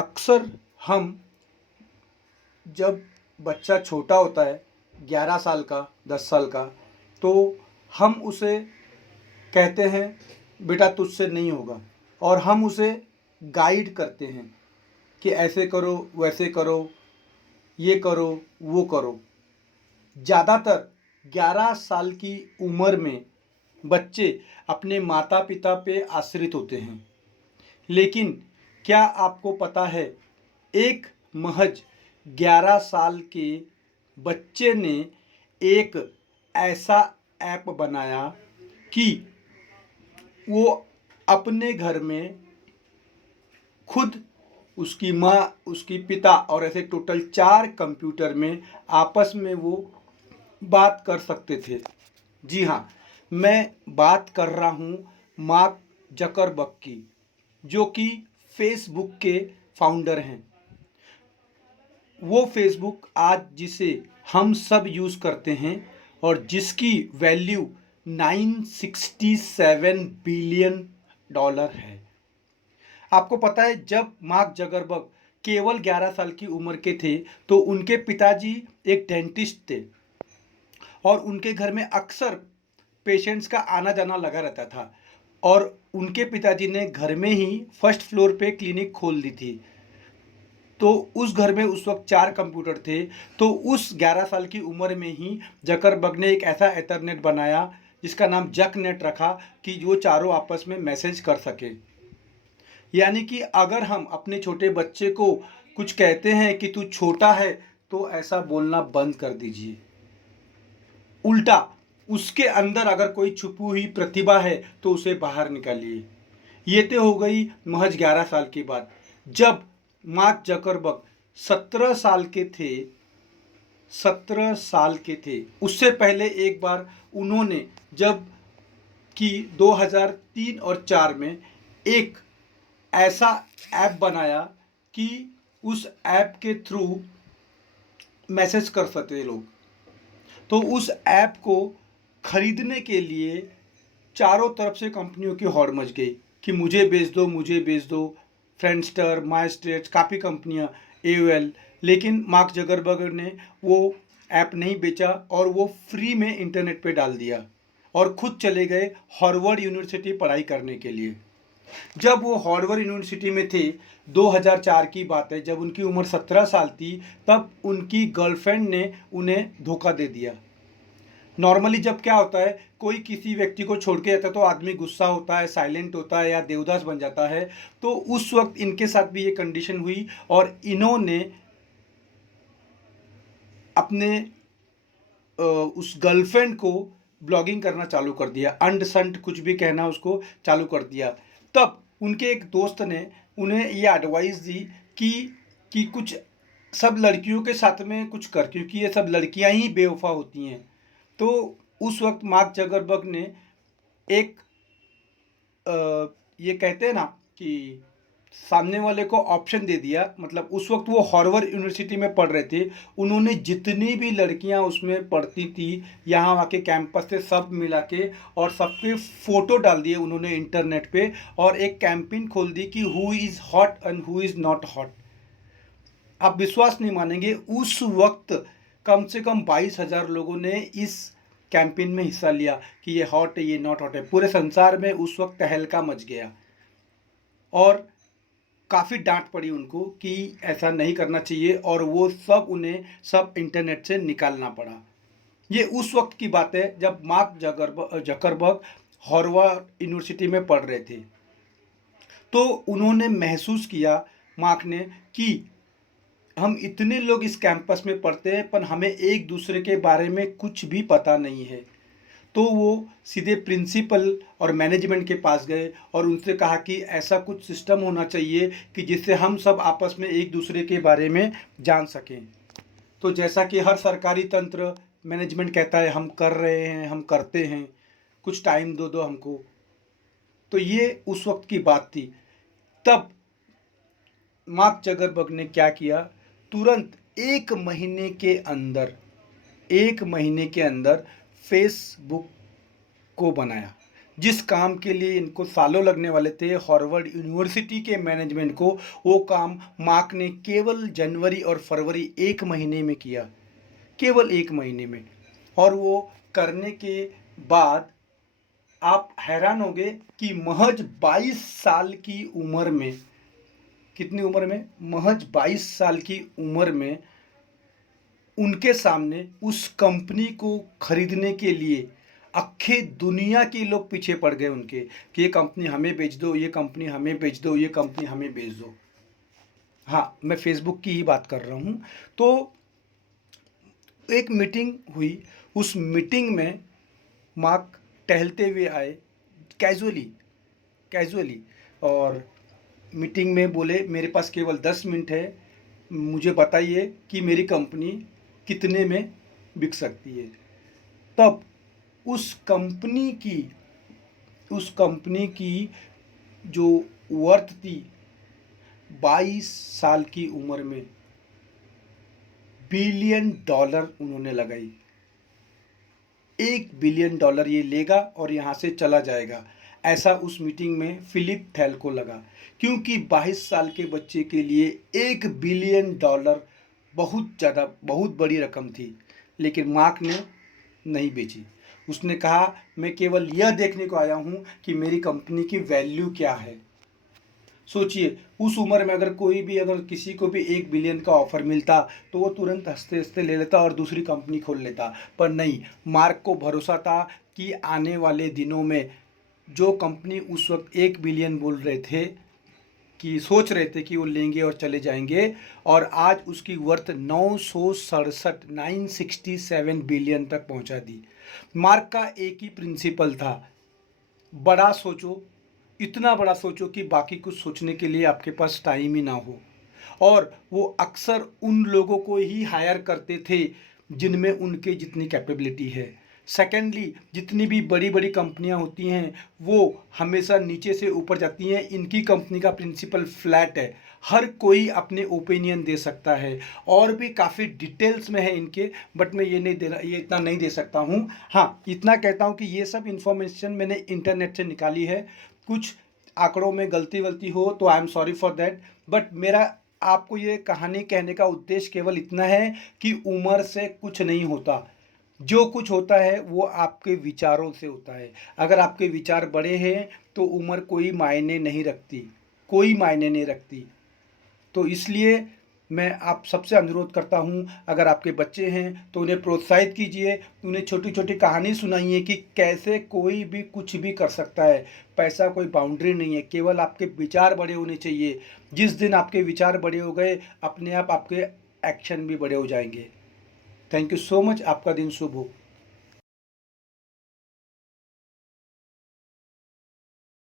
अक्सर हम जब बच्चा छोटा होता है 11 साल का 10 साल का, तो हम उसे कहते हैं बेटा तुझसे नहीं होगा, और हम उसे गाइड करते हैं कि ऐसे करो वैसे करो, ये करो वो करो। ज़्यादातर 11 साल की उम्र में बच्चे अपने माता पिता पे आश्रित होते हैं। लेकिन क्या आपको पता है, एक महज 11 साल के बच्चे ने एक ऐसा ऐप बनाया कि वो अपने घर में खुद, उसकी माँ, उसकी पिता और ऐसे टोटल 4 कंप्यूटर में आपस में वो बात कर सकते थे। जी हाँ, मैं बात कर रहा हूँ मार्क जकरबर्ग की, जो कि फेसबुक के फाउंडर हैं। वो फेसबुक आज जिसे हम सब यूज़ करते हैं और जिसकी वैल्यू 967 बिलियन डॉलर है। आपको पता है, जब मार्क जकरबर्ग केवल 11 साल की उम्र के थे तो उनके पिताजी एक डेंटिस्ट थे और उनके घर में अक्सर पेशेंट्स का आना जाना लगा रहता था, और उनके पिताजी ने घर में ही फर्स्ट फ्लोर पे क्लिनिक खोल दी थी। तो उस घर में उस वक्त 4 कंप्यूटर थे। तो उस 11 साल की उम्र में ही जकरबर्ग ने एक ऐसा एथरनेट बनाया जिसका नाम जक नेट रखा कि वो चारों आपस में मैसेज कर सके। यानी कि अगर हम अपने छोटे बच्चे को कुछ कहते हैं कि तू छोटा है, तो ऐसा बोलना बंद कर दीजिए। उल्टा, उसके अंदर अगर कोई छुपी हुई प्रतिभा है तो उसे बाहर निकालिए। ये तो हो गई महज 11 साल की बात। जब मार्क जकरबर्ग 17 साल के थे, 17 साल के थे, उससे पहले एक बार उन्होंने जब कि 2003 और 4 में एक ऐसा ऐप बनाया कि उस ऐप के थ्रू मैसेज कर सकते लोग। तो उस ऐप को खरीदने के लिए चारों तरफ से कंपनियों की होड़ मच गई कि मुझे बेच दो, मुझे बेच दो। फ्रेंडस्टर, माइस्ट्रेट, काफ़ी कंपनियां, एओएल। लेकिन मार्क जकरबर्ग ने वो ऐप नहीं बेचा और वो फ्री में इंटरनेट पे डाल दिया और खुद चले गए हार्वर्ड यूनिवर्सिटी पढ़ाई करने के लिए। जब वो हार्वर्ड यूनिवर्सिटी में थे, 2004 की बात है, जब उनकी उम्र 17 साल थी, तब उनकी गर्लफ्रेंड ने उन्हें धोखा दे दिया। नॉर्मली जब क्या होता है, कोई किसी व्यक्ति को छोड़ के जाता है तो आदमी गुस्सा होता है, साइलेंट होता है या देवदास बन जाता है। तो उस वक्त इनके साथ भी ये कंडीशन हुई और इन्होंने अपने उस गर्लफ्रेंड को ब्लॉगिंग करना चालू कर दिया, अंड संट कुछ भी कहना उसको चालू कर दिया। तब उनके एक दोस्त ने उन्हें ये एडवाइस दी कि कुछ सब लड़कियों के साथ में कुछ कर, क्योंकि ये सब लड़कियां ही बेवफा होती हैं। तो उस वक्त मार्क जकरबर्ग ने एक ये कहते हैं ना कि सामने वाले को ऑप्शन दे दिया। मतलब उस वक्त वो हार्वर्ड यूनिवर्सिटी में पढ़ रहे थे। उन्होंने जितनी भी लड़कियां उसमें पढ़ती थी यहाँ वहाँ के कैंपस से सब मिला के और सबके फ़ोटो डाल दिए उन्होंने इंटरनेट पे, और एक कैंपेन खोल दी कि who is hot and who is not hot. आप विश्वास नहीं मानेंगे, उस वक्त कम से कम 22,000 लोगों ने इस कैंपेन में हिस्सा लिया कि ये हॉट है, ये नॉट हॉट है। पूरे संसार में उस वक्त तहलका मच गया और काफ़ी डांट पड़ी उनको कि ऐसा नहीं करना चाहिए, और वो सब उन्हें सब इंटरनेट से निकालना पड़ा। ये उस वक्त की बात है जब मार्क जकरबर्ग हार्वर्ड यूनिवर्सिटी में पढ़ रहे थे। तो उन्होंने महसूस किया, मार्क ने, कि हम इतने लोग इस कैंपस में पढ़ते हैं पर हमें एक दूसरे के बारे में कुछ भी पता नहीं है। तो वो सीधे प्रिंसिपल और मैनेजमेंट के पास गए और उनसे कहा कि ऐसा कुछ सिस्टम होना चाहिए कि जिससे हम सब आपस में एक दूसरे के बारे में जान सकें। तो जैसा कि हर सरकारी तंत्र, मैनेजमेंट कहता है हम कर रहे हैं, हम करते हैं, कुछ टाइम दो दो हमको। तो ये उस वक्त की बात थी। तब मार्क जकरबर्ग ने क्या किया, तुरंत एक महीने के अंदर फेसबुक को बनाया, जिस काम के लिए इनको सालों लगने वाले थे हार्वर्ड यूनिवर्सिटी के मैनेजमेंट को, वो काम मार्क ने केवल जनवरी और फरवरी 1 महीने में किया, केवल 1 महीने में। और वो करने के बाद आप हैरान होंगे कि महज 22 साल की उम्र में, कितनी उम्र में, महज 22 साल की उम्र में उनके सामने उस कंपनी को खरीदने के लिए अख्खे दुनिया के लोग पीछे पड़ गए उनके, कि ये कंपनी हमें बेच दो, ये कंपनी हमें बेच दो, ये कंपनी हमें बेच दो। हाँ, मैं फेसबुक की ही बात कर रहा हूँ। तो एक मीटिंग हुई, उस मीटिंग में मार्क टहलते हुए आए, कैजुअली कैजुअली, और मीटिंग में बोले मेरे पास केवल 10 मिनट है, मुझे बताइए कि मेरी कंपनी कितने में बिक सकती है। तब उस कंपनी की जो वर्थ थी 22 साल की उम्र में $1 बिलियन उन्होंने लगाई। $1 बिलियन ये लेगा और यहाँ से चला जाएगा, ऐसा उस मीटिंग में फिलिप थैल को लगा। क्योंकि 22 साल के बच्चे के लिए $1 बिलियन बहुत ज़्यादा, बहुत बड़ी रकम थी। लेकिन मार्क ने नहीं बेची। उसने कहा मैं केवल यह देखने को आया हूँ कि मेरी कंपनी की वैल्यू क्या है। सोचिए, उस उम्र में अगर किसी को भी 1 बिलियन का ऑफर मिलता तो वो तुरंत हंसते हंसते ले लेता और दूसरी कंपनी खोल लेता। पर नहीं, मार्क को भरोसा था कि आने वाले दिनों में जो कंपनी उस वक्त 1 बिलियन बोल रहे थे, कि सोच रहे थे कि वो लेंगे और चले जाएंगे, और आज उसकी वर्थ 967 बिलियन तक पहुंचा दी। मार्क का एक ही प्रिंसिपल था, बड़ा सोचो, इतना बड़ा सोचो कि बाकी कुछ सोचने के लिए आपके पास टाइम ही ना हो। और वो अक्सर उन लोगों को ही हायर करते थे जिनमें उनके जितनी कैपेबिलिटी है। सेकेंडली, जितनी भी बड़ी बड़ी कंपनियां होती हैं वो हमेशा नीचे से ऊपर जाती हैं। इनकी कंपनी का प्रिंसिपल फ्लैट है, हर कोई अपने ओपिनियन दे सकता है, और भी काफ़ी डिटेल्स में है इनके, बट मैं ये इतना नहीं दे सकता हूँ। हाँ, इतना कहता हूँ कि ये सब इन्फॉर्मेशन मैंने इंटरनेट से निकाली है। कुछ आंकड़ों में गलती वलती हो तो I am sorry for that, but मेरा आपको ये कहानी कहने का उद्देश्य केवल इतना है कि उम्र से कुछ नहीं होता। जो कुछ होता है वो आपके विचारों से होता है। अगर आपके विचार बड़े हैं तो उम्र कोई मायने नहीं रखती, कोई मायने नहीं रखती। तो इसलिए मैं आप सबसे अनुरोध करता हूँ, अगर आपके बच्चे हैं तो उन्हें प्रोत्साहित कीजिए, उन्हें छोटी छोटी कहानी सुनाइए कि कैसे कोई भी कुछ भी कर सकता है। पैसा कोई बाउंड्री नहीं है, केवल आपके विचार बड़े होने चाहिए। जिस दिन आपके विचार बड़े हो गए, अपने आप आपके एक्शन भी बड़े हो जाएंगे। Thank you so much. आपका दिन शुभ हो।